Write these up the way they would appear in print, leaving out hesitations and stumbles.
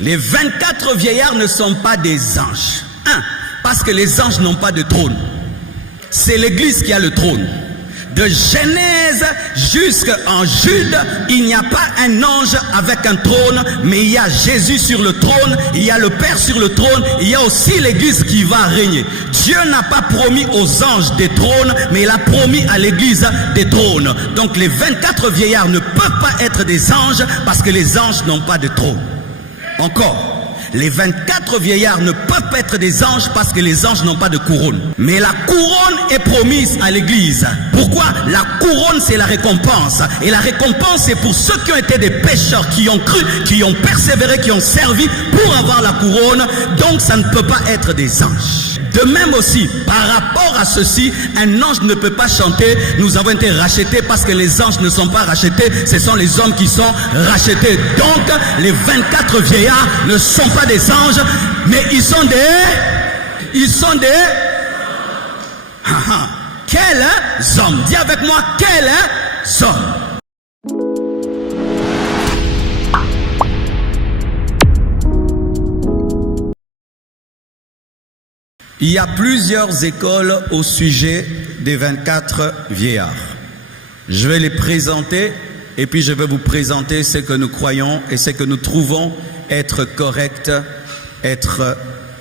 Les 24 vieillards ne sont pas des anges. Parce que les anges n'ont pas de trône. C'est l'Église qui a le trône. De Genèse jusqu'en Jude, il n'y a pas un ange avec un trône, mais il y a Jésus sur le trône, il y a le Père sur le trône, il y a aussi l'Église qui va régner. Dieu n'a pas promis aux anges des trônes, mais il a promis à l'Église des trônes. Donc les 24 vieillards ne peuvent pas être des anges parce que les anges n'ont pas de trône. Encore. Les 24 vieillards ne peuvent pas être des anges parce que les anges n'ont pas de couronne. Mais la couronne est promise à l'Église. Pourquoi? La couronne, c'est la récompense. Et la récompense, c'est pour ceux qui ont été des pécheurs, qui ont cru, qui ont persévéré, qui ont servi pour avoir la couronne. Donc, ça ne peut pas être des anges. De même aussi, par rapport à ceci, un ange ne peut pas chanter « Nous avons été rachetés » parce que les anges ne sont pas rachetés, ce sont les hommes qui sont rachetés. Donc, les 24 vieillards ne sont pas des anges, mais ils sont des... Quels hommes? Dis avec moi, quels hommes? Il y a plusieurs écoles au sujet des 24 vieillards. Je vais les présenter et puis je vais vous présenter ce que nous croyons et ce que nous trouvons être correct, être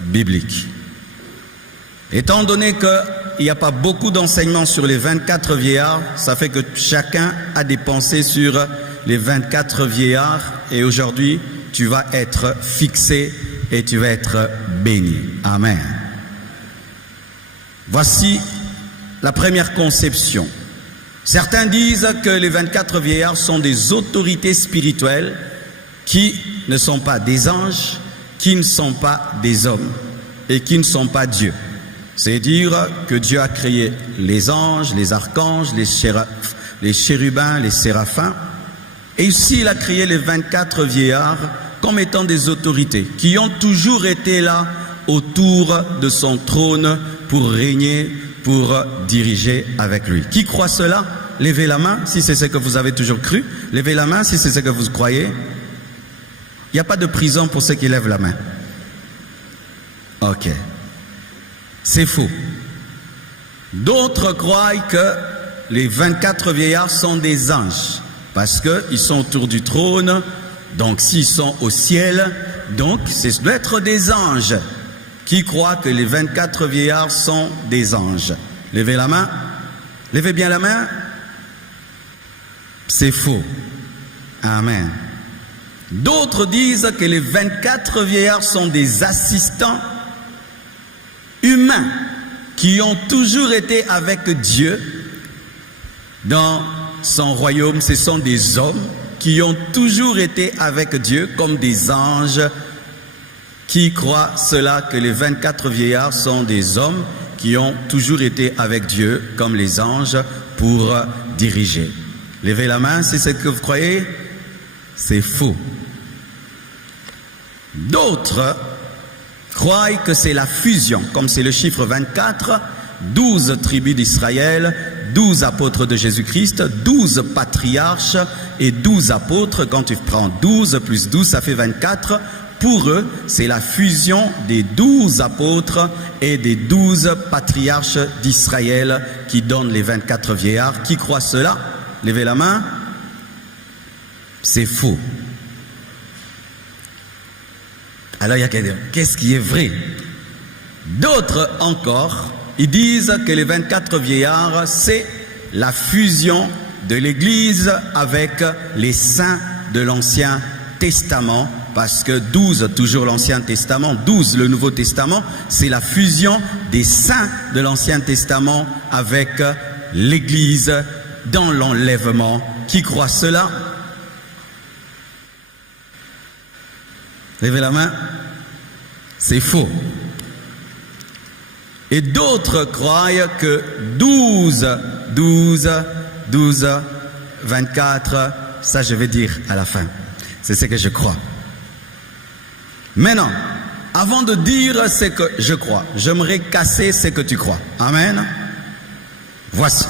biblique. Étant donné qu'il n'y a pas beaucoup d'enseignements sur les 24 vieillards, ça fait que chacun a des pensées sur les 24 vieillards et aujourd'hui tu vas être fixé et tu vas être béni. Amen. Voici la première conception. Certains disent que les 24 vieillards sont des autorités spirituelles qui ne sont pas des anges, qui ne sont pas des hommes et qui ne sont pas Dieu. C'est dire que Dieu a créé les anges, les archanges, les chérubins, les séraphins. Et ici, il a créé les 24 vieillards comme étant des autorités qui ont toujours été là autour de son trône pour régner, pour diriger avec lui. Qui croit cela? Levez la main si c'est ce que vous avez toujours cru. Levez la main si c'est ce que vous croyez. Il n'y a pas de prison pour ceux qui lèvent la main. Ok. C'est faux. D'autres croient que les 24 vieillards sont des anges parce qu'ils sont autour du trône. Donc s'ils sont au ciel, donc c'est doit être des anges. Qui croit que les 24 vieillards sont des anges? Levez la main. Levez bien la main. C'est faux. Amen. D'autres disent que les 24 vieillards sont des assistants humains qui ont toujours été avec Dieu dans son royaume. Ce sont des hommes qui ont toujours été avec Dieu comme des anges. Qui croit cela que les 24 vieillards sont des hommes qui ont toujours été avec Dieu comme les anges pour diriger? Levez la main si c'est ce que vous croyez. C'est faux. D'autres croient que c'est la fusion, comme c'est le chiffre 24, 12 tribus d'Israël, 12 apôtres de Jésus-Christ, 12 patriarches et 12 apôtres. Quand tu prends 12 plus 12, ça fait 24. Pour eux, c'est la fusion des 12 apôtres et des 12 patriarches d'Israël qui donnent les 24 vieillards. Qui croit cela? Levez la main. C'est faux. Alors il y a qu'est-ce qui est vrai? D'autres encore, ils disent que les 24 vieillards, c'est la fusion de l'Église avec les saints de l'Ancien Testament. Parce que 12, toujours l'Ancien Testament, 12, le Nouveau Testament, c'est la fusion des saints de l'Ancien Testament avec l'Église dans l'enlèvement. Qui croit cela? Levez la main. C'est faux. Et d'autres croient que 12, 24, ça je vais dire à la fin. C'est ce que je crois. Maintenant, avant de dire ce que je crois, j'aimerais casser ce que tu crois. Amen. Voici.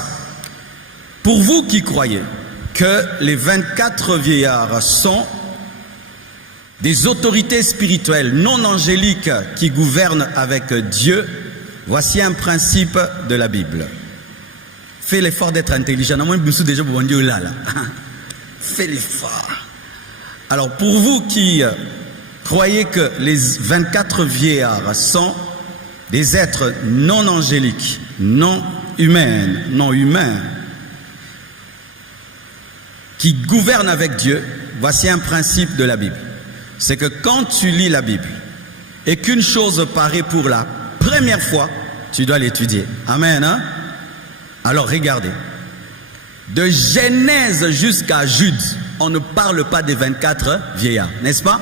Pour vous qui croyez que les 24 vieillards sont des autorités spirituelles non angéliques qui gouvernent avec Dieu, voici un principe de la Bible. Fais l'effort d'être intelligent. Fais l'effort. Alors pour vous qui croyez que les 24 vieillards sont des êtres non angéliques, non humains, qui gouvernent avec Dieu, voici un principe de la Bible. C'est que quand tu lis la Bible et qu'une chose paraît pour la première fois, tu dois l'étudier. Amen, hein? Alors regardez. De Genèse jusqu'à Jude, on ne parle pas des 24 vieillards, n'est-ce pas?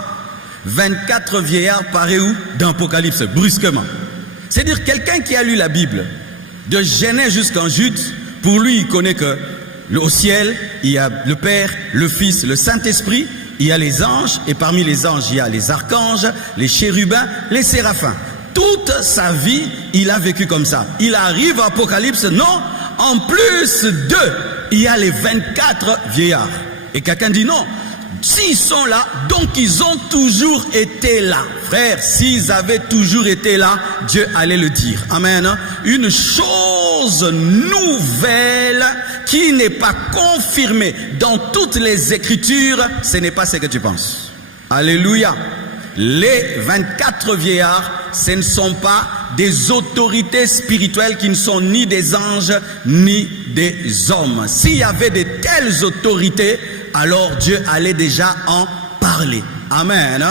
24 vieillards paraît où? Dans Apocalypse, brusquement. C'est-à-dire quelqu'un qui a lu la Bible, de Genèse jusqu'en Jude, pour lui il connaît que au ciel, il y a le Père, le Fils, le Saint-Esprit, il y a les anges, et parmi les anges, il y a les archanges, les chérubins, les séraphins. Toute sa vie, il a vécu comme ça. Il arrive à Apocalypse, non, en plus d'eux, il y a les 24 vieillards. Et quelqu'un dit non, s'ils sont là, donc ils ont toujours été là. Frère, s'ils avaient toujours été là, Dieu allait le dire. Amen. Une chose nouvelle qui n'est pas confirmée dans toutes les Écritures, ce n'est pas ce que tu penses. Alléluia. Les 24 vieillards, ce ne sont pas des autorités spirituelles qui ne sont ni des anges ni des hommes. S'il y avait de telles autorités, alors Dieu allait déjà en parler. Amen.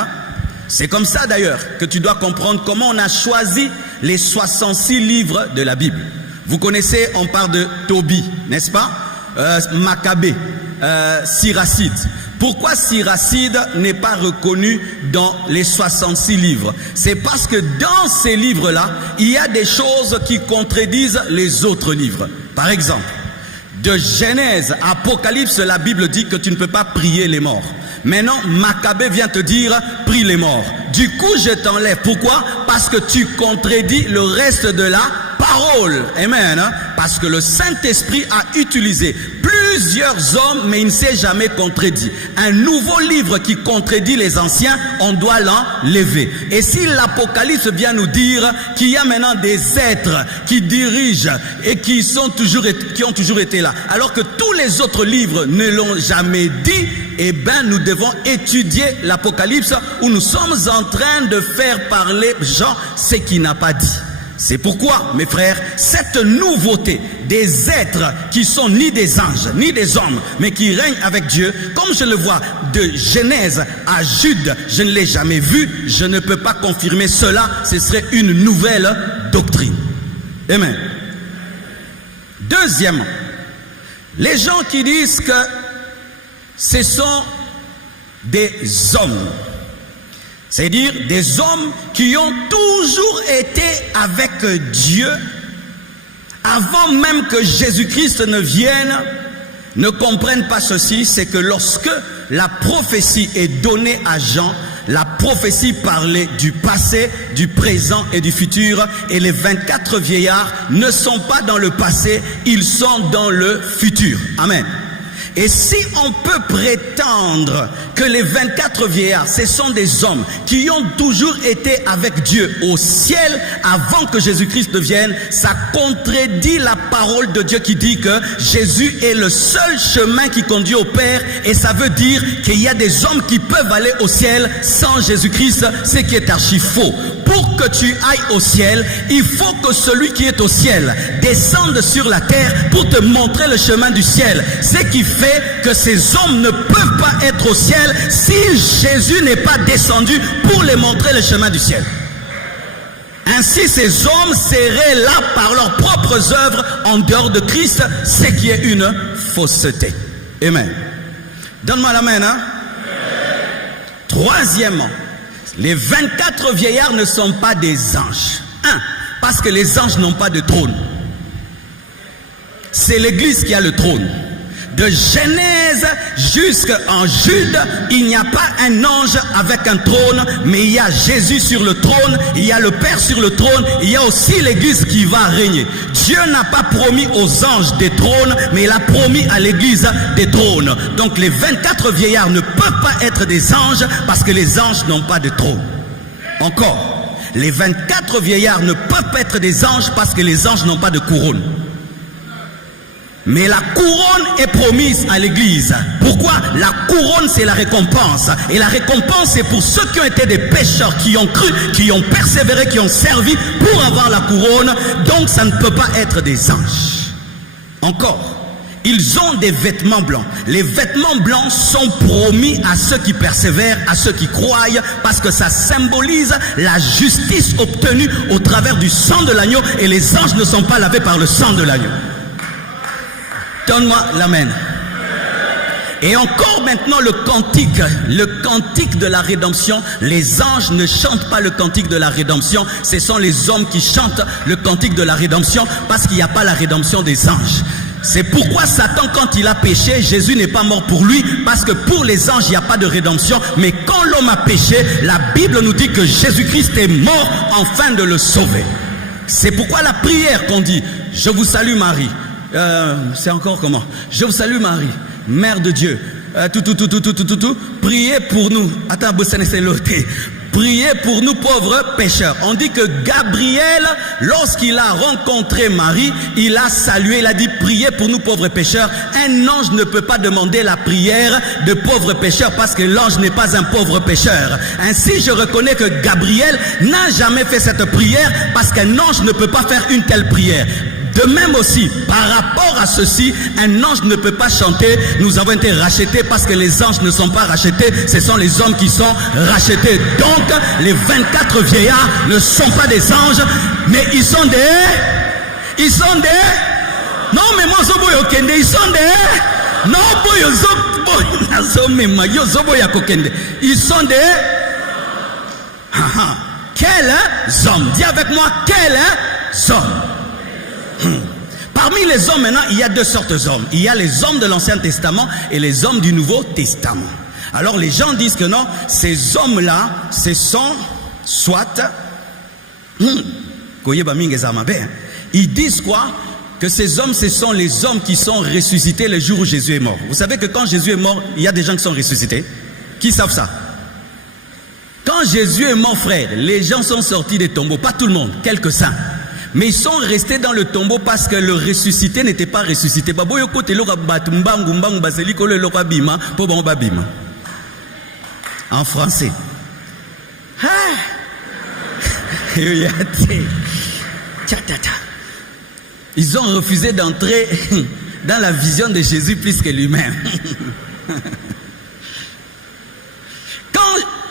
C'est comme ça d'ailleurs que tu dois comprendre comment on a choisi les 66 livres de la Bible. Vous connaissez, on parle de Tobie, n'est-ce pas? Maccabée, Siracide. Pourquoi Siracide n'est pas reconnu dans les 66 livres? C'est parce que dans ces livres-là, il y a des choses qui contredisent les autres livres. Par exemple, de Genèse à Apocalypse, la Bible dit que tu ne peux pas prier les morts. Maintenant, Maccabée vient te dire, prie les morts. Du coup, je t'enlève. Pourquoi? Parce que tu contredis le reste de la parole. Amen. Parce que le Saint-Esprit a utilisé plusieurs hommes, mais il ne s'est jamais contredit. Un nouveau livre qui contredit les anciens, on doit l'enlever. Et si l'Apocalypse vient nous dire qu'il y a maintenant des êtres qui dirigent et qui ont toujours été là, alors que tous les autres livres ne l'ont jamais dit, eh bien nous devons étudier l'Apocalypse où nous sommes en train de faire parler Jean ce qu'il n'a pas dit. C'est pourquoi, mes frères, cette nouveauté des êtres qui sont ni des anges, ni des hommes, mais qui règnent avec Dieu, comme je le vois de Genèse à Jude, je ne l'ai jamais vu, je ne peux pas confirmer cela, ce serait une nouvelle doctrine. Amen. Deuxièmement, les gens qui disent que ce sont des hommes, c'est-à-dire des hommes qui ont toujours été avec Dieu avant même que Jésus-Christ ne vienne, ne comprennent pas ceci, c'est que lorsque la prophétie est donnée à Jean, la prophétie parlait du passé, du présent et du futur, et les 24 vieillards ne sont pas dans le passé, ils sont dans le futur. Amen. Et si on peut prétendre que les 24 vieillards, ce sont des hommes qui ont toujours été avec Dieu au ciel avant que Jésus-Christ ne vienne, ça contredit la parole de Dieu qui dit que Jésus est le seul chemin qui conduit au Père, et ça veut dire qu'il y a des hommes qui peuvent aller au ciel sans Jésus-Christ, ce qui est archi faux. Pour que tu ailles au ciel, il faut que celui qui est au ciel descende sur la terre pour te montrer le chemin du ciel. Ce qui fait que ces hommes ne peuvent pas être au ciel si Jésus n'est pas descendu pour les montrer le chemin du ciel. Ainsi, ces hommes seraient là par leurs propres œuvres en dehors de Christ, ce qui est une fausseté. Amen. Donne-moi la main, hein? Troisièmement, les 24 vieillards ne sont pas des anges. Parce que les anges n'ont pas de trône. C'est l'Église qui a le trône. De Genèse Genèse jusqu'en Jude, il n'y a pas un ange avec un trône, mais il y a Jésus sur le trône, il y a le Père sur le trône, il y a aussi l'Église qui va régner. Dieu n'a pas promis aux anges des trônes, mais il a promis à l'Église des trônes. Donc les 24 vieillards ne peuvent pas être des anges parce que les anges n'ont pas de trône. Encore, les 24 vieillards ne peuvent pas être des anges parce que les anges n'ont pas de couronne. Mais la couronne est promise à l'Église. Pourquoi? La couronne, c'est la récompense. Et la récompense, c'est pour ceux qui ont été des pécheurs, qui ont cru, qui ont persévéré, qui ont servi pour avoir la couronne. Donc, ça ne peut pas être des anges. Encore, ils ont des vêtements blancs. Les vêtements blancs sont promis à ceux qui persévèrent, à ceux qui croient, parce que ça symbolise la justice obtenue au travers du sang de l'agneau. Et les anges ne sont pas lavés par le sang de l'agneau. Donne-moi l'amen. Et encore maintenant le cantique de la rédemption. Les anges ne chantent pas le cantique de la rédemption. Ce sont les hommes qui chantent le cantique de la rédemption parce qu'il n'y a pas la rédemption des anges. C'est pourquoi Satan, quand il a péché, Jésus n'est pas mort pour lui, parce que pour les anges, il n'y a pas de rédemption. Mais quand l'homme a péché, la Bible nous dit que Jésus-Christ est mort afin de le sauver. C'est pourquoi la prière qu'on dit, je vous salue Marie. C'est encore comment? Je vous salue Marie, Mère de Dieu. Priez pour nous. Attends, priez pour nous pauvres pécheurs. On dit que Gabriel, lorsqu'il a rencontré Marie, il a salué, il a dit priez pour nous pauvres pécheurs. Un ange ne peut pas demander la prière de pauvres pécheurs parce que l'ange n'est pas un pauvre pécheur. Ainsi, je reconnais que Gabriel n'a jamais fait cette prière parce qu'un ange ne peut pas faire une telle prière. De même aussi, par rapport à ceci, un ange ne peut pas chanter « Nous avons été rachetés » parce que les anges ne sont pas rachetés, ce sont les hommes qui sont rachetés. Donc, les 24 vieillards ne sont pas des anges, mais ils sont des... Non, mais moi, ils sont des... Non, ils sont des... Quels hommes? Dis avec moi, quels hommes? Parmi les hommes maintenant, il y a deux sortes d'hommes. Il y a les hommes de l'Ancien Testament et les hommes du Nouveau Testament. Alors les gens disent que non, ces hommes-là, ce sont soit... Ils disent quoi? Que ces hommes, ce sont les hommes qui sont ressuscités le jour où Jésus est mort. Vous savez que quand Jésus est mort, il y a des gens qui sont ressuscités. Qui savent ça? Quand Jésus est mort, frère, les gens sont sortis des tombeaux. Pas tout le monde, quelques-uns. Mais ils sont restés dans le tombeau parce que le ressuscité n'était pas ressuscité. En français. Ils ont refusé d'entrer dans la vision de Jésus plus que lui-même. Quand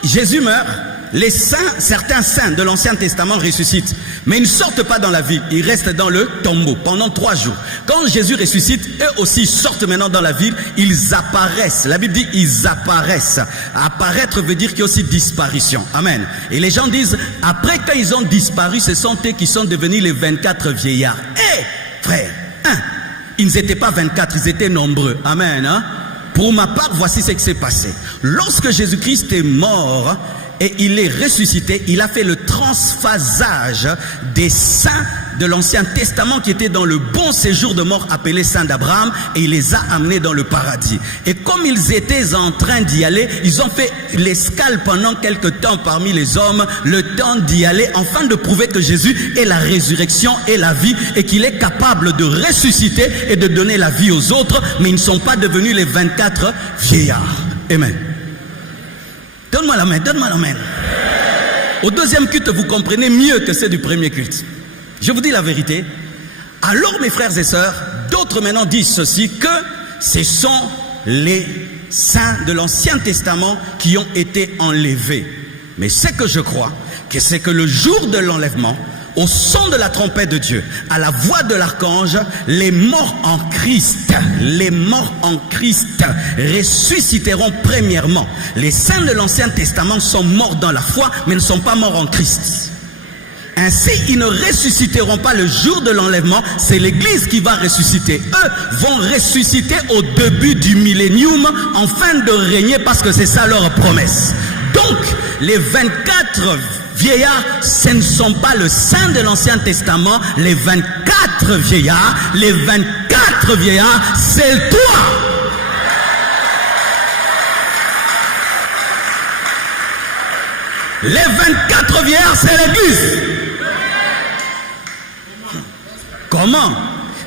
Jésus meurt, les saints, certains saints de l'Ancien Testament ressuscitent, mais ils ne sortent pas dans la ville, ils restent dans le tombeau pendant 3 jours. Quand Jésus ressuscite, eux aussi sortent maintenant dans la ville, ils apparaissent. La Bible dit ils apparaissent. Apparaître veut dire qu'il y a aussi disparition. Amen. Et les gens disent, après quand ils ont disparu, ce sont eux qui sont devenus les 24 vieillards. Frère, ils n'étaient pas 24, ils étaient nombreux. Amen. Pour ma part, voici ce qui s'est passé. Lorsque Jésus-Christ est mort, et il est ressuscité, il a fait le transphasage des saints de l'Ancien Testament qui étaient dans le bon séjour de mort appelé Saint d'Abraham, et il les a amenés dans le paradis. Et comme ils étaient en train d'y aller, ils ont fait l'escale pendant quelque temps parmi les hommes, le temps d'y aller, afin de prouver que Jésus est la résurrection et la vie, et qu'il est capable de ressusciter et de donner la vie aux autres, mais ils ne sont pas devenus les 24 vieillards. Amen. Donne-moi la main, donne-moi la main. Au deuxième culte, vous comprenez mieux que c'est du premier culte. Je vous dis la vérité. Alors, mes frères et sœurs, d'autres maintenant disent ceci, que ce sont les saints de l'Ancien Testament qui ont été enlevés. Mais ce que je crois, c'est que le jour de l'enlèvement, au son de la trompette de Dieu, à la voix de l'archange, les morts en Christ ressusciteront premièrement. Les saints de l'Ancien Testament sont morts dans la foi, mais ne sont pas morts en Christ. Ainsi, ils ne ressusciteront pas le jour de l'enlèvement, c'est l'Église qui va ressusciter. Eux vont ressusciter au début du millénium, afin de régner, parce que c'est ça leur promesse. Donc, les 24 vieillards, ce ne sont pas le saint de l'Ancien Testament. Les 24 vieillards, c'est toi. Les 24 vieillards, c'est l'Église. Comment?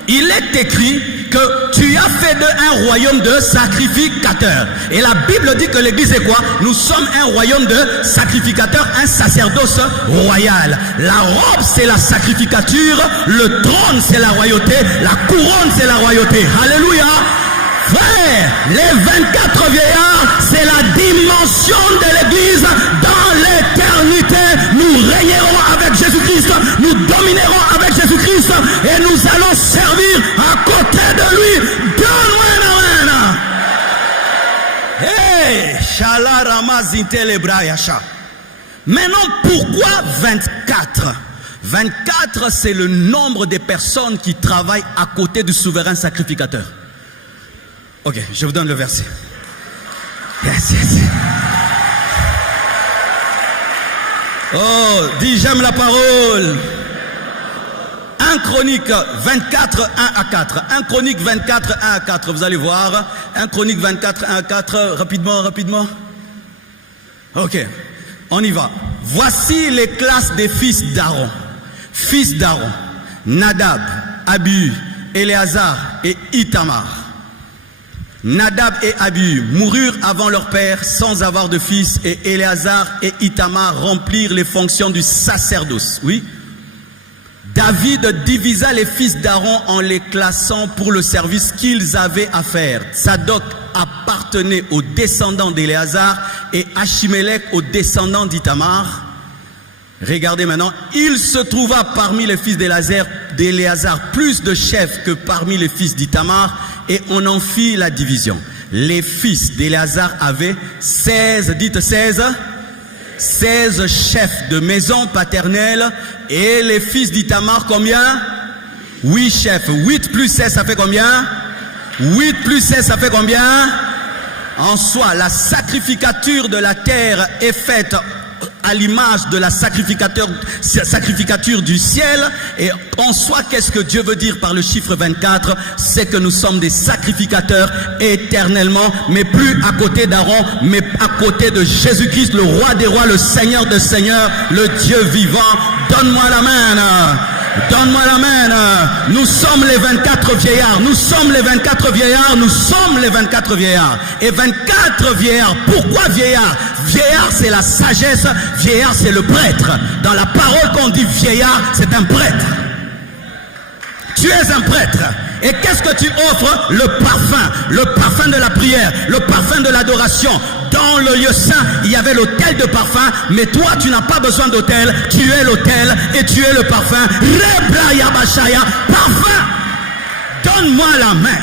Il est écrit que tu as fait d'eux un royaume de sacrificateurs. Et la Bible dit que l'Église est quoi? Nous sommes un royaume de sacrificateurs, un sacerdoce royal. La robe, c'est la sacrificature. Le trône, c'est la royauté. La couronne, c'est la royauté. Alléluia. Frère, les 24 vieillards, c'est la dimension de l'Église. Dans l'éternité, nous régnerons avec Jésus-Christ, nous dominerons avec Jésus-Christ et nous allons servir à côté de lui. Donne-moi une main. Hey, Shalarama Zintelebrayasha. Maintenant, pourquoi 24? 24, c'est le nombre de personnes qui travaillent à côté du souverain sacrificateur. Ok, je vous donne le verset. Yes. Oh, dis j'aime la parole. 1 Chronique 24, 1 à 4. 1 Chronique 24, 1 à 4. Vous allez voir. 1 Chronique 24, 1 à 4. Rapidement. Ok, on y va. Voici les classes des fils d'Aaron. Fils d'Aaron, Nadab, Abihu, Éléazar et Ithamar. Nadab et Abihu moururent avant leur père sans avoir de fils, et Éléazar et Ithamar remplirent les fonctions du sacerdoce. Oui. David divisa les fils d'Aaron en les classant pour le service qu'ils avaient à faire. Tsadok appartenait aux descendants d'Éléazar et Achimélec aux descendants d'Ithamar. Regardez maintenant, il se trouva parmi les fils d'Éléazar plus de chefs que parmi les fils d'Ithamar, et on en fit la division. Les fils d'Éléazar avaient 16 chefs de maison paternelle, et les fils d'Ithamar combien? 8 chefs. 8 plus 16 ça fait combien? 8 plus 16 ça fait combien? En soi, la sacrificature de la terre est faite à l'image de la sacrificature du ciel. Et en soi, qu'est-ce que Dieu veut dire par le chiffre 24? C'est que nous sommes des sacrificateurs éternellement, mais plus à côté d'Aaron, mais à côté de Jésus-Christ, le roi des rois, le Seigneur des seigneurs, le Dieu vivant. Donne-moi la main. Donne-moi la main. Nous sommes les 24 vieillards. Nous sommes les 24 vieillards. Nous sommes les 24 vieillards. Et 24 vieillards. Pourquoi vieillards? Vieillard, c'est la sagesse. Vieillard, c'est le prêtre. Dans la parole qu'on dit vieillard, c'est un prêtre. Tu es un prêtre. Et qu'est-ce que tu offres? Le parfum de la prière, le parfum de l'adoration. Dans le lieu saint, il y avait l'autel de parfum, mais toi, tu n'as pas besoin d'autel. Tu es l'autel et tu es le parfum. Rebraya Bashaya, parfum. Donne-moi la main.